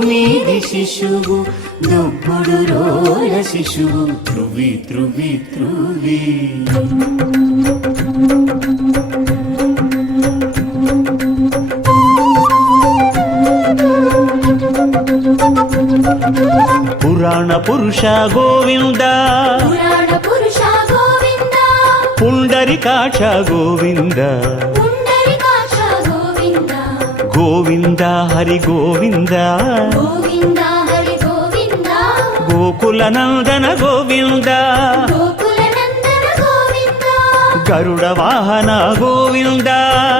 మీది శిశువు దుబ్బుడు రోల శిశువు ధ్రువి ధ్రువి ధ్రువి పురాణ పురుష గోవింద పురాణ పురుష గోవింద పుండరీకాక్ష గోవింద పుండరీకాక్ష గోవింద గోవింద హరి గోవింద గోవింద హరి గోవింద గోకుల నందన గోవింద గోకుల నందన గోవింద గరుడ వాహన గోవింద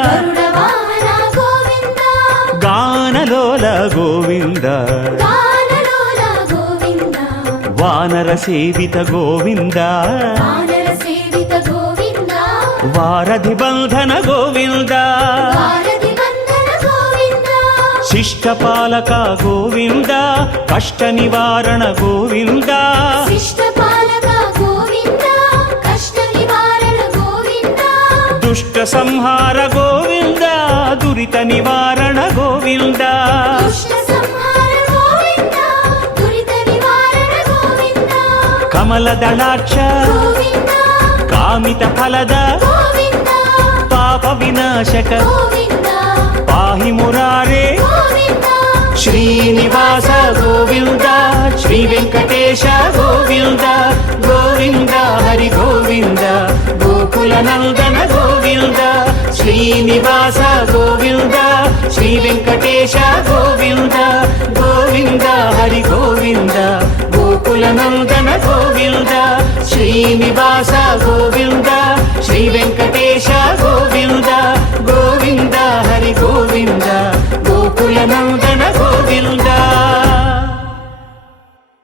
గరుడ వాహన గోవింద గానలోల గోవింద గానలోల గోవింద వానర సేవిత గోవింద వానర సేవిత గోవింద వారధి బంధన గోవింద వారధి వందన గోవింద శిష్టపాలక గోవింద కష్ట నివారణ గోవింద శిష్ట పాలక గోవింద కష్ట నివారణ గోవింద దుష్ట సంహార గోవింద దురిత నివారణ గోవింద దుష్ట సంహార గోవింద దురిత నివారణ గోవింద కమల దళాక్ష గోవింద కామిత ఫలద గోవింద పాప వినాశక గోవింద పాహి మురారే గోవింద శ్రీనివాస గోవింద శ్రీ వెంకటేశ గోవింద గోవింద హరి గోవింద గోకుల నందన గోవింద శ్రీనివాస గోవింద శ్రీ వెంకటేశ గోవింద గోవింద హరి గోవింద గోకుల నందన గోవింద శ్రీనివాస గోవింద